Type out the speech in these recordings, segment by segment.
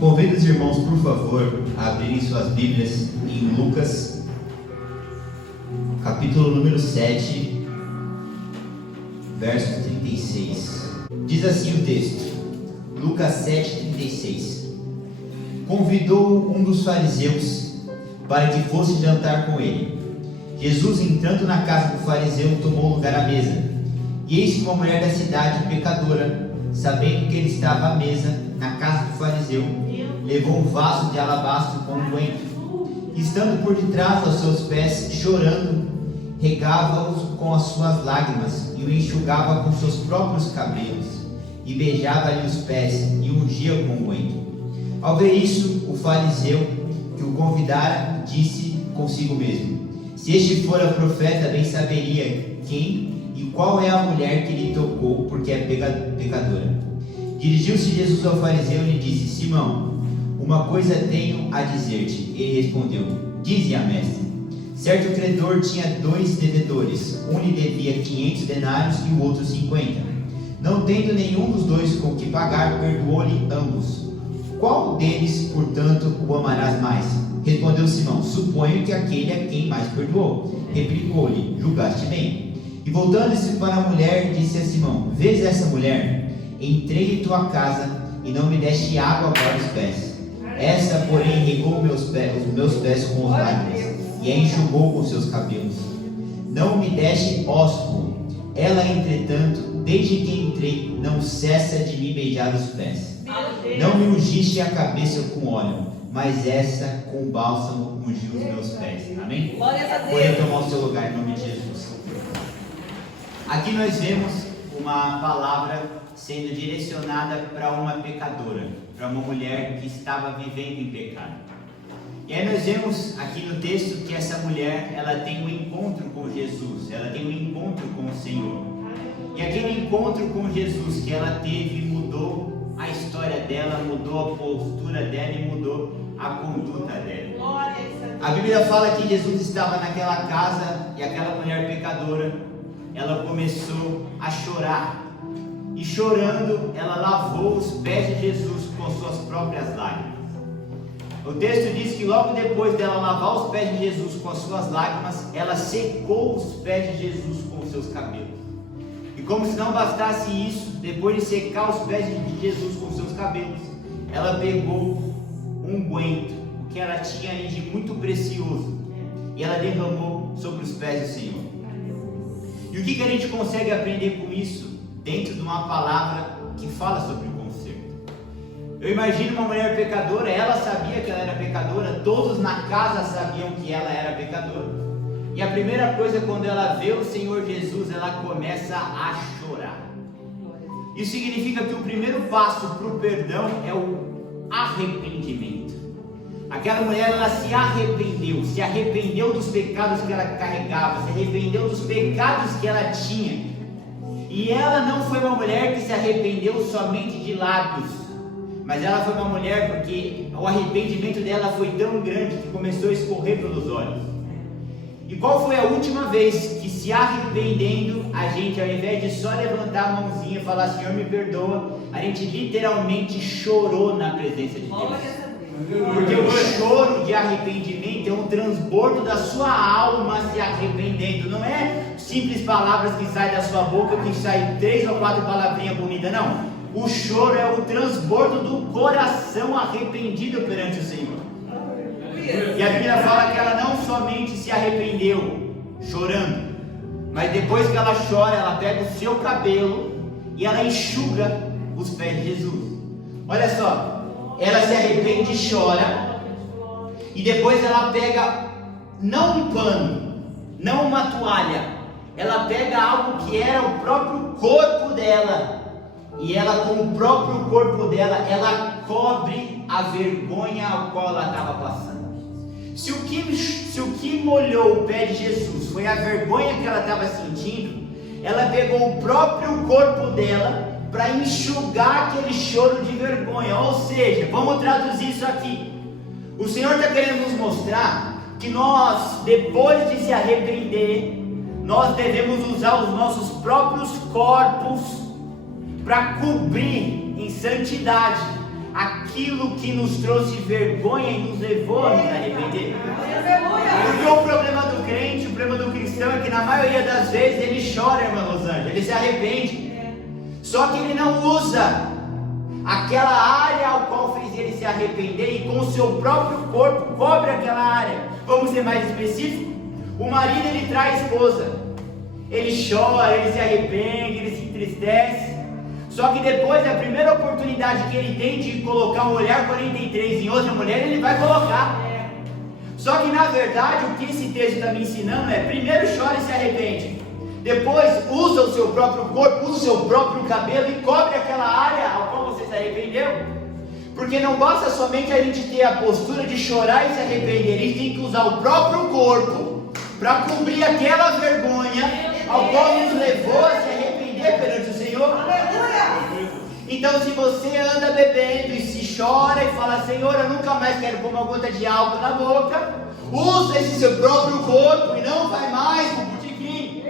Convido os irmãos, por favor, a abrirem suas Bíblias em Lucas, capítulo número 7, verso 36. Diz assim o texto, Lucas 7, 36. Convidou um dos fariseus para que fosse jantar com ele. Jesus, entrando na casa do fariseu, tomou lugar à mesa. E eis que uma mulher da cidade, pecadora, sabendo que ele estava à mesa na casa do fariseu, levou um vaso de alabastro com unguento. Estando por detrás aos seus pés, chorando, regava-os com as suas lágrimas e o enxugava com seus próprios cabelos, e beijava-lhe os pés e o ungia com unguento. Ao ver isso, o fariseu que o convidara disse consigo mesmo: se este fora profeta, bem saberia quem e qual é a mulher que lhe tocou, porque é pecadora. Dirigiu-se Jesus ao fariseu e lhe disse: Simão, uma coisa tenho a dizer-te. Ele respondeu: dize-a, mestre. Certo credor tinha 2 devedores. Um lhe devia 500 denários e o outro 50. Não tendo nenhum dos dois com que pagar, perdoou-lhe ambos. Qual deles, portanto, o amarás mais? Respondeu Simão: suponho que aquele a quem mais perdoou. Replicou-lhe: julgaste bem. E voltando-se para a mulher, disse a Simão: vês essa mulher? Entrei em tua casa e não me deste água para os pés. Essa, porém, regou os meus pés com as lágrimas e a enxugou com seus cabelos. Não me deste ósculo. Ela, entretanto, desde que entrei, não cessa de me beijar os pés. Não me ungiste a cabeça com óleo, mas essa com bálsamo ungiu os meus pés. Amém? Pode tomar o seu lugar em nome de Jesus. Aqui nós vemos uma palavra sendo direcionada para uma pecadora, para uma mulher que estava vivendo em pecado. E aí nós vemos aqui no texto que essa mulher, ela tem um encontro com Jesus, ela tem um encontro com o Senhor. E aquele encontro com Jesus que ela teve mudou a história dela, mudou a postura dela e mudou a conduta dela. A Bíblia fala que Jesus estava naquela casa e aquela mulher pecadora, ela começou a chorar. E chorando, ela lavou os pés de Jesus com suas próprias lágrimas. O texto diz que logo depois dela lavar os pés de Jesus com as suas lágrimas, ela secou os pés de Jesus com os seus cabelos. E como se não bastasse isso, depois de secar os pés de Jesus com os seus cabelos, ela pegou um unguento, o que ela tinha ali de muito precioso, e ela derramou sobre os pés do Senhor. E o que a gente consegue aprender com isso? Dentro de uma palavra que fala sobre o conserto. Eu imagino uma mulher pecadora, ela sabia que ela era pecadora, todos na casa sabiam que ela era pecadora. E a primeira coisa, quando ela vê o Senhor Jesus, ela começa a chorar. Isso significa que o primeiro passo para o perdão é o arrependimento. Aquela mulher, ela se arrependeu dos pecados que ela carregava, se arrependeu dos pecados que ela tinha. E ela não foi uma mulher que se arrependeu somente de lábios, mas ela foi uma mulher porque o arrependimento dela foi tão grande que começou a escorrer pelos olhos. E qual foi a última vez que, se arrependendo, a gente, ao invés de só levantar a mãozinha e falar Senhor me perdoa, a gente literalmente chorou na presença de Deus? Porque o choro de arrependimento é um transbordo da sua alma se arrependendo. Não é simples palavras que saem da sua boca, que saem 3 ou 4 palavrinhas bonitas, não. O choro é o transbordo do coração arrependido perante o Senhor. E a Bíblia fala que ela não somente se arrependeu chorando, mas depois que ela chora, ela pega o seu cabelo e ela enxuga os pés de Jesus. Olha só. Ela se arrepende e chora, e depois ela pega, não um pano, não uma toalha, ela pega algo que era o próprio corpo dela, e ela, com o próprio corpo dela, ela cobre a vergonha ao qual ela estava passando. Se o que molhou o pé de Jesus foi a vergonha que ela estava sentindo, ela pegou o próprio corpo dela para enxugar aquele choro de vergonha. Ou seja, vamos traduzir isso aqui. O Senhor está querendo nos mostrar que nós, depois de se arrepender, nós devemos usar os nossos próprios corpos para cobrir em santidade aquilo que nos trouxe vergonha e nos levou a nos arrepender. Porque o problema do crente, o problema do cristão é que na maioria das vezes ele chora, irmã Rosângela, ele se arrepende. Só que ele não usa aquela área ao qual fez ele se arrepender e com o seu próprio corpo cobre aquela área. Vamos ser mais específicos? O marido, ele trai a esposa, ele chora, ele se arrepende, ele se entristece. Só que depois, a primeira oportunidade que ele tem de colocar o olhar 43 em outra mulher, ele vai colocar. Só que na verdade, o que esse texto está me ensinando é: primeiro chora e se arrepende, depois usa o seu próprio corpo, usa o seu próprio cabelo e cobre aquela área ao qual você se arrependeu. Porque não basta somente a gente ter a postura de chorar e se arrepender, a gente tem que usar o próprio corpo para cobrir aquela vergonha ao qual nos levou a se arrepender perante o Senhor. Então, se você anda bebendo e se chora e fala: Senhor, eu nunca mais quero pôr uma gota de álcool na boca, usa esse seu próprio corpo e não vai mais pro botequim.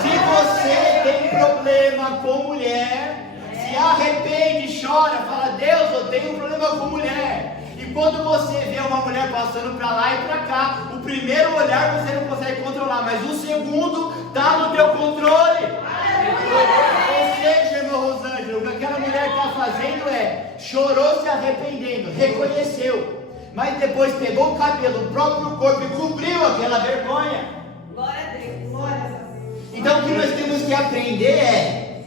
Se você tem problema com mulher, se arrepende, chora, fala: Deus, eu tenho um problema com mulher. E quando você vê uma mulher passando para lá e para cá, o primeiro olhar você não consegue controlar, mas o segundo está no teu controle. Ou seja, irmã Rosângela, o que aquela mulher está fazendo é: chorou se arrependendo, reconheceu, mas depois pegou o cabelo, o próprio corpo e cobriu aquela vergonha. Glória a Deus, glória a Deus. Então o que nós temos que aprender é: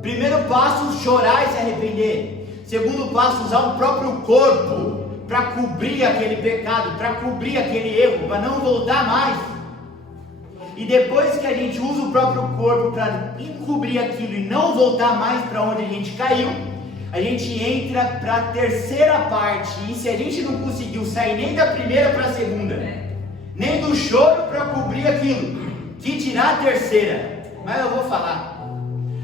primeiro passo, chorar e se arrepender. Segundo passo, usar o próprio corpo para cobrir aquele pecado, para cobrir aquele erro, para não voltar mais. E depois que a gente usa o próprio corpo para encobrir aquilo e não voltar mais para onde a gente caiu, a gente entra para a terceira parte. E se a gente não conseguiu sair nem da primeira para a segunda, nem do choro para cobrir aquilo, que dirá a terceira? Mas eu vou falar.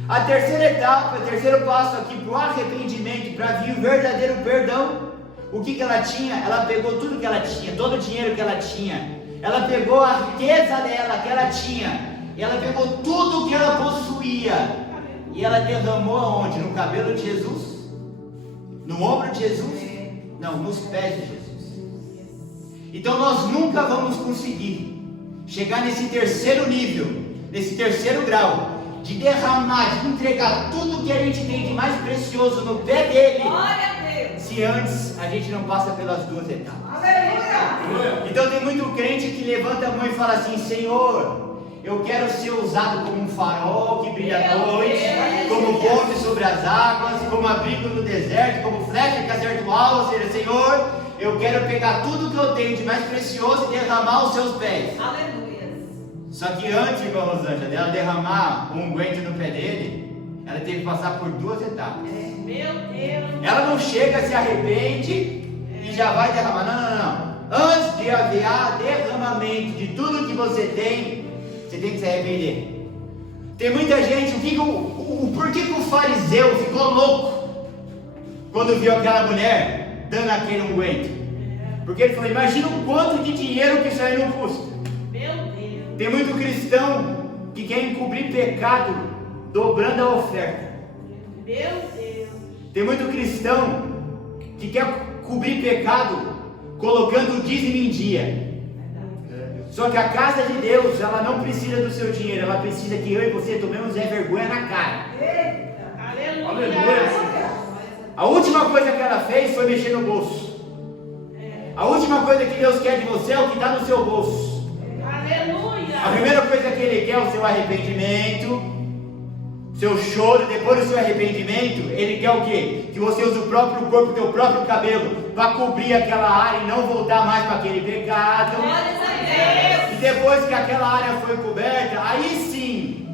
A terceira etapa, o terceiro passo aqui para o arrependimento, para vir o verdadeiro perdão. O que ela tinha? Ela pegou tudo que ela tinha, todo o dinheiro que ela tinha, ela pegou a riqueza dela que ela tinha, ela pegou tudo que ela possuía e ela derramou aonde? No cabelo de Jesus? No ombro de Jesus? Não, nos pés de Jesus. Então nós nunca vamos conseguir chegar nesse terceiro nível, nesse terceiro grau, de derramar, de entregar tudo que a gente tem de mais precioso no pé dele, se antes a gente não passa pelas duas etapas. Aleluia! Então tem muito crente que levanta a mão e fala assim: Senhor, eu quero ser usado como um farol que brilha à noite, como ponte sobre as águas, como abrigo no deserto, como flecha que acerta o alvo. Ou seja, Senhor, eu quero pegar tudo que eu tenho de mais precioso e derramar aos seus pés. Aleluia! Só que antes, irmã Rosângela, dela derramar um unguento no pé dele, ela teve que passar por duas etapas. Meu Deus! Ela não chega, se arrepende e já vai derramar. Não. Antes de haver derramamento de tudo que você tem que se arrepender. Tem muita gente, por que o fariseu ficou louco quando viu aquela mulher dando aquele unguento? Porque ele falou: imagina o quanto de dinheiro que isso aí não custa. Meu Deus! Tem muito cristão que quer encobrir pecado dobrando a oferta. Meu Deus! Tem muito cristão que quer cobrir pecado colocando o dízimo em dia. Só que a casa de Deus, ela não precisa do seu dinheiro, ela precisa que eu e você tomemos vergonha na cara. Aleluia! A última coisa que ela fez foi mexer no bolso. A última coisa que Deus quer de você é o que está no seu bolso. Aleluia! A primeira coisa que Ele quer é o seu arrependimento, seu choro. Depois do seu arrependimento, Ele quer o quê? Que você use o próprio corpo, o teu próprio cabelo, para cobrir aquela área e não voltar mais para aquele pecado. E depois que aquela área foi coberta, aí sim,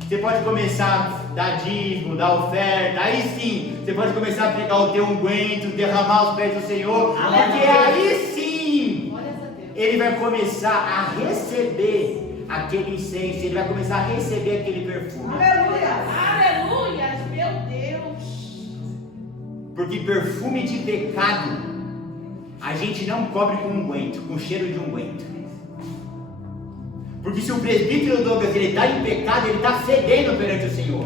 você pode começar a dar dízimo, dar oferta. Aí sim, você pode começar a pegar o teu unguento, derramar os pés do Senhor. Porque aí sim, Ele vai começar a receber aquele incenso, Ele vai começar a receber aquele perfume. Aleluia! Meu Deus! Porque perfume de pecado a gente não cobre com unguento, com cheiro de unguento. Porque se o presbítero Douglas está em pecado, ele está fedendo perante o Senhor.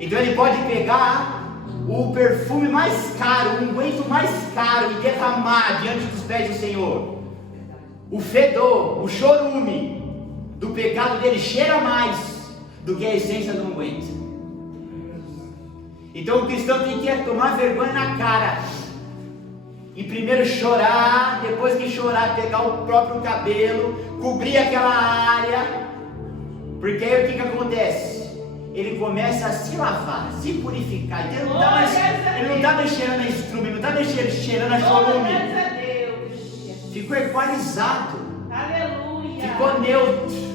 Então ele pode pegar o o perfume mais caro, o unguento mais caro e derramar diante dos pés do Senhor. O fedor, o chorume do pecado dele cheira mais do que a essência do unguento. Então o cristão tem que tomar vergonha na cara e primeiro chorar, depois que chorar pegar o próprio cabelo, cobrir aquela área, porque aí o que acontece? Ele começa a se lavar, a se purificar. Então, ele não está mexendo na estrume, ele não está cheirando a chorume. Ficou equalizado. Aleluia. Ficou neutro.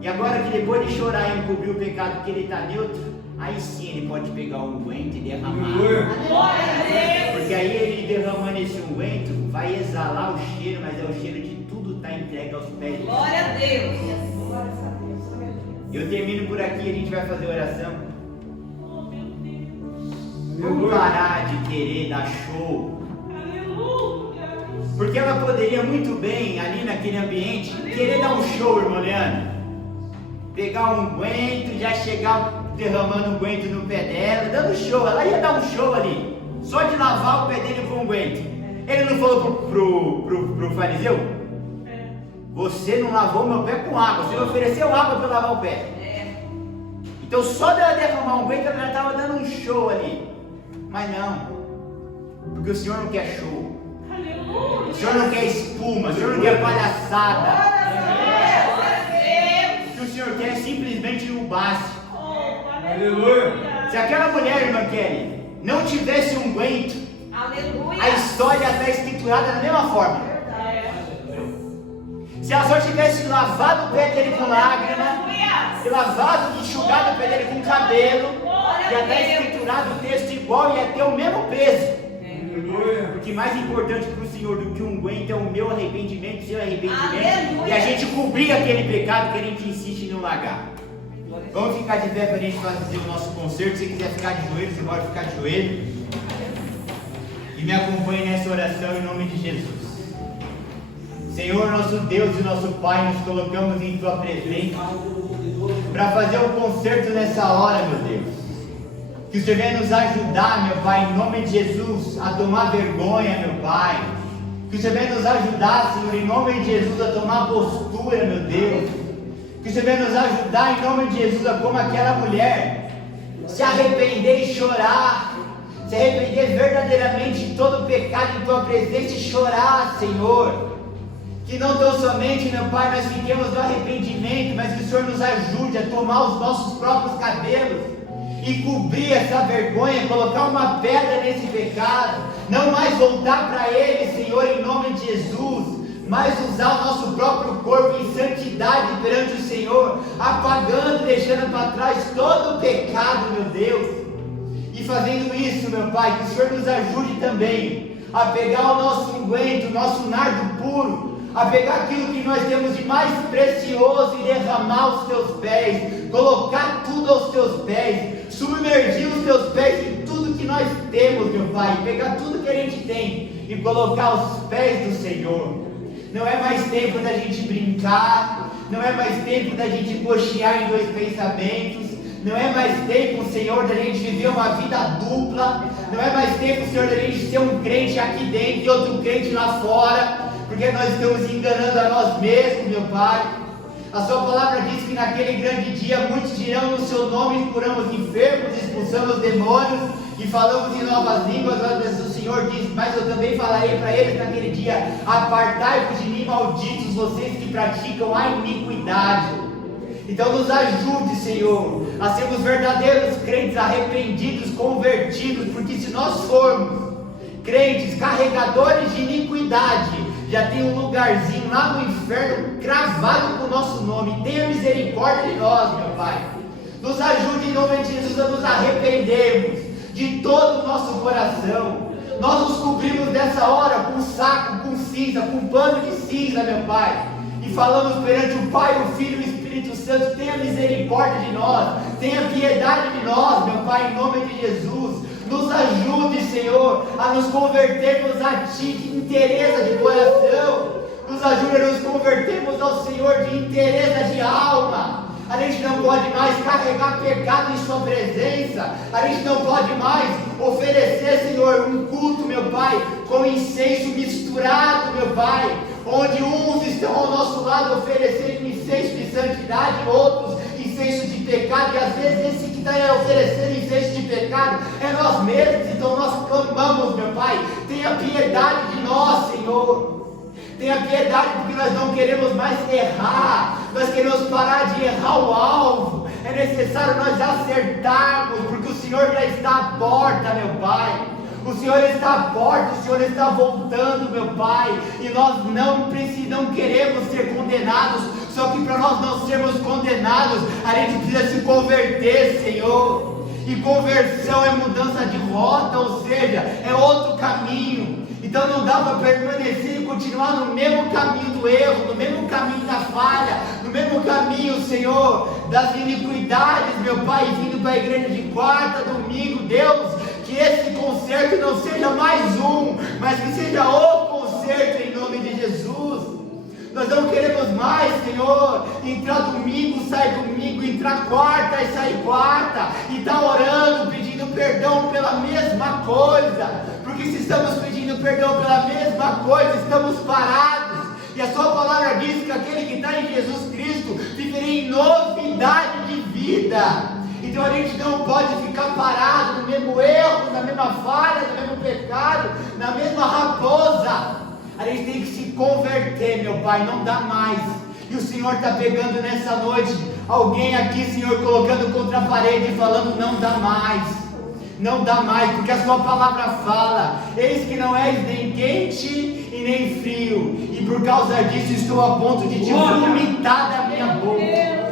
E agora que depois de chorar e encobrir o pecado porque ele está neutro, aí sim ele pode pegar o unguento e derramar. Glória a Deus. Porque aí ele derramando esse unguento vai exalar o cheiro, mas é o cheiro de tudo está entregue aos pés. Glória a Deus. Eu termino por aqui, a gente vai fazer oração. Oh, meu Deus. Vamos parar de querer dar show. Aleluia. Porque ela poderia muito bem, ali naquele ambiente, querer dar um show, irmã Leandro. Pegar um unguento, já chegar derramando unguento no pé dela, dando show. Ela ia dar um show ali, só de lavar o pé dele com unguento. Ele não falou pro fariseu? Você não lavou meu pé com água, você não ofereceu água para lavar o pé. Então só dela derramar um unguento, ela já estava dando um show ali. Mas não, porque o Senhor não quer show. Aleluia. O Senhor não quer espuma, o Senhor não quer palhaçada. O que o Senhor quer é simplesmente o básico. Oh, aleluia. Se aquela mulher, irmã Kelly, não tivesse unguento, Aleluia. a história está escriturada da mesma forma. Se ela só tivesse lavado o pé dele com lágrima, e lavado, enxugado o pé dele com cabelo, já está escriturado o texto igual e ia ter o mesmo peso. Porque mais importante para o Senhor do que o unguento é o meu arrependimento, o seu arrependimento, e a gente cobrir aquele pecado que a gente insiste em não largar. Vamos ficar de pé para a gente fazer o nosso concerto. Se quiser ficar de joelho, você pode ficar de joelho. E me acompanhe nessa oração em nome de Jesus. Senhor, nosso Deus e nosso Pai, nos colocamos em Tua presença para fazer um concerto nessa hora, meu Deus. Que o Senhor venha nos ajudar, meu Pai, em nome de Jesus, a tomar vergonha, meu Pai. Que o Senhor venha nos ajudar, Senhor, em nome de Jesus, a tomar postura, meu Deus. Que o Senhor venha nos ajudar, em nome de Jesus, a como aquela mulher, se arrepender e chorar. Se arrepender verdadeiramente de todo o pecado em Tua presença e chorar, Senhor. Que não tão somente, meu Pai, nós fiquemos no arrependimento, mas que o Senhor nos ajude a tomar os nossos próprios cabelos e cobrir essa vergonha, colocar uma pedra nesse pecado, não mais voltar para Ele, Senhor, em nome de Jesus, mas usar o nosso próprio corpo em santidade perante o Senhor, apagando, deixando para trás todo o pecado, meu Deus, e fazendo isso, meu Pai, que o Senhor nos ajude também a pegar o nosso unguento, o nosso nardo puro, a pegar aquilo que nós temos de mais precioso e derramar aos Teus pés, colocar tudo aos Teus pés, submergir os Teus pés em tudo que nós temos, meu Pai, pegar tudo que a gente tem e colocar aos pés do Senhor. Não é mais tempo da gente brincar, não é mais tempo da gente cochear em dois pensamentos, não é mais tempo, Senhor, da gente viver uma vida dupla, não é mais tempo, Senhor, da gente ser um crente aqui dentro e outro crente lá fora, porque nós estamos enganando a nós mesmos, meu Pai. A Sua palavra diz que naquele grande dia muitos dirão no Seu nome: curamos enfermos, expulsamos demônios e falamos em novas línguas. Mas o Senhor diz: mas eu também falarei para eles naquele dia: apartai-vos de mim, malditos, vocês que praticam a iniquidade. Então nos ajude, Senhor, a sermos verdadeiros crentes, arrependidos, convertidos, porque se nós formos crentes carregadores de iniquidade, já tem um lugarzinho lá no inferno cravado com o nosso nome. Tenha misericórdia de nós, meu Pai. Nos ajude em nome de Jesus a nos arrependermos de todo o nosso coração. Nós nos cobrimos dessa hora com saco, com cinza, com pano de cinza, meu Pai, e falamos perante o Pai, o Filho e o Espírito Santo: tenha misericórdia de nós, tenha piedade de nós, meu Pai, em nome de Jesus. Nos ajude, Senhor, a nos convertermos a Ti de inteireza de coração. Nos ajude a nos convertermos ao Senhor de inteireza de alma. A gente não pode mais carregar pecado em sua presença. A gente não pode mais oferecer, Senhor, um culto, meu Pai, com incenso misturado, meu Pai, onde uns estão ao nosso lado oferecendo incenso de santidade, outros incenso de pecado, e às vezes esse que está oferecendo incenso de pecado é nós mesmos. Então nós clamamos, meu Pai, tenha piedade de nós, Senhor. Tenha piedade, porque nós não queremos mais errar, nós queremos parar de errar o alvo. É necessário nós acertarmos, porque o Senhor já está à porta, meu Pai. O Senhor está à porta, o Senhor está voltando, meu Pai. E nós não queremos ser condenados. Só que para nós não sermos condenados, a gente precisa se converter, Senhor. E conversão é mudança de rota, ou seja, é outro caminho. Então não dá para permanecer e continuar no mesmo caminho do erro, no mesmo caminho da falha, no mesmo caminho, Senhor, das iniquidades, meu Pai, vindo para a igreja de quarta, domingo. Deus, que esse concerto não seja mais um, mas que seja o concerto em nome de Jesus. Nós não queremos mais, Senhor, entrar domingo, sair domingo, entrar quarta e sair quarta, e estar orando, pedindo perdão pela mesma coisa. Porque se estamos pedindo perdão pela mesma coisa, estamos parados. E a sua palavra diz que aquele que está em Jesus Cristo viveria em novidade de vida. Então a gente não pode ficar parado no mesmo erro, na mesma falha, no mesmo pecado, na mesma raposa. A gente tem que se converter, meu Pai, não dá mais. E o Senhor está pegando nessa noite alguém aqui, Senhor, colocando contra a parede e falando: não dá mais, não dá mais, porque a sua palavra fala: eis que não és nem quente e nem frio, e por causa disso estou a ponto de te vomitar da minha boca.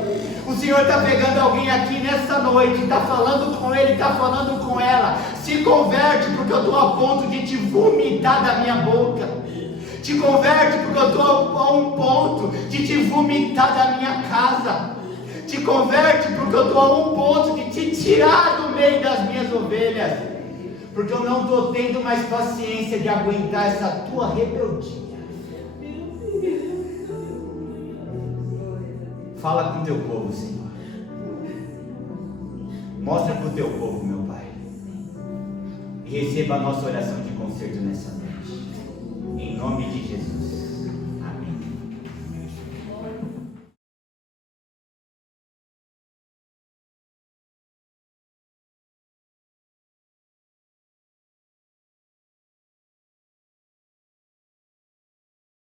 O Senhor está pegando alguém aqui nessa noite, está falando com ele, está falando com ela: se converte, porque eu estou a ponto de te vomitar da minha boca. Te converte, porque eu estou a um ponto de te vomitar da minha casa. Te converte, porque eu estou a um ponto de te tirar do meio das minhas ovelhas. Porque eu não estou tendo mais paciência de aguentar essa tua rebeldia. Fala com o teu povo, Senhor. Mostra para o teu povo, meu Pai. E receba a nossa oração de conserto nessa noite. Em nome de Jesus.